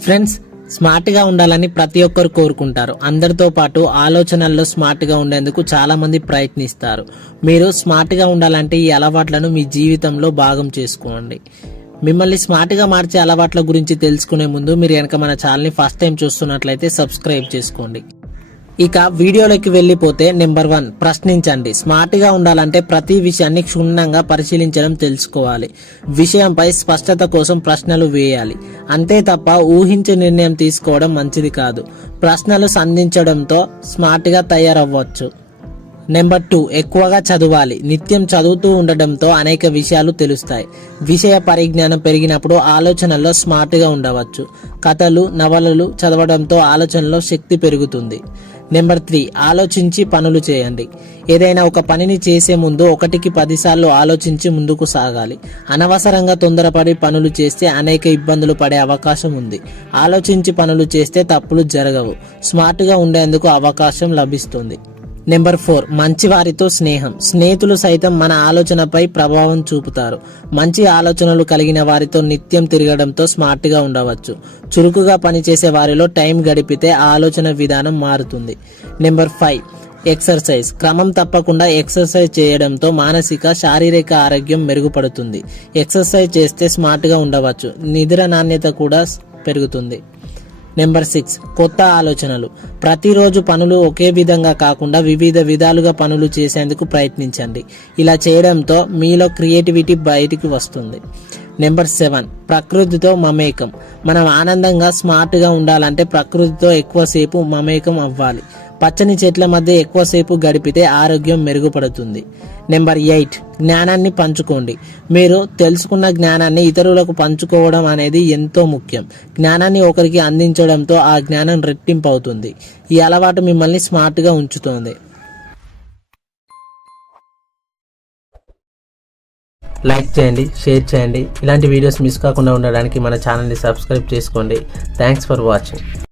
Friends స్మార్ట్గా ఉండాలని ప్రతి ఒక్కరు కోరుకుంటారు. అందరితో పాటు ఆలోచనల్లో స్మార్ట్గా ఉండేందుకు చాలామంది ప్రయత్నిస్తారు. మీరు స్మార్ట్గా ఉండాలంటే ఈ అలవాట్లను మీ జీవితంలో భాగం చేసుకోండి. మిమ్మల్ని స్మార్ట్గా మార్చే అలవాట్ల గురించి తెలుసుకునే ముందు మీరు కనుక మన ఛానల్ని ఫస్ట్ టైం చూస్తున్నట్లయితే సబ్స్క్రైబ్ చేసుకోండి. ఇక వీడియోలోకి వెళ్ళిపోతే నెంబర్ వన్ ప్రశ్నించండి. స్మార్ట్గా ఉండాలంటే ప్రతి విషయాన్ని క్షుణ్ణంగా పరిశీలించడం తెలుసుకోవాలి. విషయంపై స్పష్టత కోసం ప్రశ్నలు వేయాలి. అంతే తప్ప ఊహించే నిర్ణయం తీసుకోవడం మంచిది కాదు. ప్రశ్నలు సంధించడంతో స్మార్ట్గా తయారవ్వచ్చు. నెంబర్ టూ ఎక్కువగా చదవాలి. నిత్యం చదువుతూ ఉండడంతో అనేక విషయాలు తెలుస్తాయి. విషయ పరిజ్ఞానం పెరిగినప్పుడు ఆలోచనల్లో స్మార్ట్గా ఉండవచ్చు. కథలు నవలలు చదవడంతో ఆలోచనలో శక్తి పెరుగుతుంది. నెంబర్ త్రీ ఆలోచించి పనులు చేయండి. ఏదైనా ఒక పనిని చేసే ముందు ఒకటికి పదిసార్లు ఆలోచించి ముందుకు సాగాలి. అనవసరంగా తొందరపడి పనులు చేస్తే అనేక ఇబ్బందులు పడే అవకాశం ఉంది. ఆలోచించి పనులు చేస్తే తప్పులు జరగవు. స్మార్ట్గా ఉండేందుకు అవకాశం లభిస్తుంది. నెంబర్ ఫోర్ మంచి వారితో స్నేహం. స్నేహితులు సైతం మన ఆలోచనపై ప్రభావం చూపుతారు. మంచి ఆలోచనలు కలిగిన వారితో నిత్యం తిరగడంతో స్మార్ట్గా ఉండవచ్చు. చురుకుగా పనిచేసే వారిలో టైం గడిపితే ఆలోచన విధానం మారుతుంది. Number five exercise. క్రమం తప్పకుండా ఎక్సర్సైజ్ చేయడంతో మానసిక శారీరక ఆరోగ్యం మెరుగుపడుతుంది. ఎక్సర్సైజ్ చేస్తే స్మార్ట్గా ఉండవచ్చు. నిద్ర నాణ్యత కూడా పెరుగుతుంది. నెంబర్ సిక్స్ కొత్త ఆలోచనలు. ప్రతిరోజు పనులు ఒకే విధంగా కాకుండా వివిధ విధాలుగా పనులు చేసేందుకు ప్రయత్నించండి. ఇలా చేయడంతో మీలో క్రియేటివిటీ బయటికి వస్తుంది. నెంబర్ సెవెన్ ప్రకృతితో మమేకం. మనం ఆనందంగా స్మార్ట్గా ఉండాలంటే ప్రకృతితో ఎక్కువసేపు మమేకం అవ్వాలి. పచ్చని చెట్ల మధ్య ఎక్కువసేపు గడిపితే ఆరోగ్యం మెరుగుపడుతుంది. నెంబర్ ఎయిట్ జ్ఞానాన్ని పంచుకోండి. మీరు తెలుసుకున్న జ్ఞానాన్ని ఇతరులకు పంచుకోవడం అనేది ఎంతో ముఖ్యం. జ్ఞానాన్ని ఒకరికి అందించడంతో ఆ జ్ఞానం రెట్టింపు అవుతుంది ఈ అలవాటు మిమ్మల్ని స్మార్ట్గా ఉంచుతోంది. లైక్ చేయండి షేర్ చేయండి. ఇలాంటి వీడియోస్ మిస్ కాకుండా ఉండడానికి మన ఛానల్ని సబ్స్క్రైబ్ చేసుకోండి. Thanks for watching.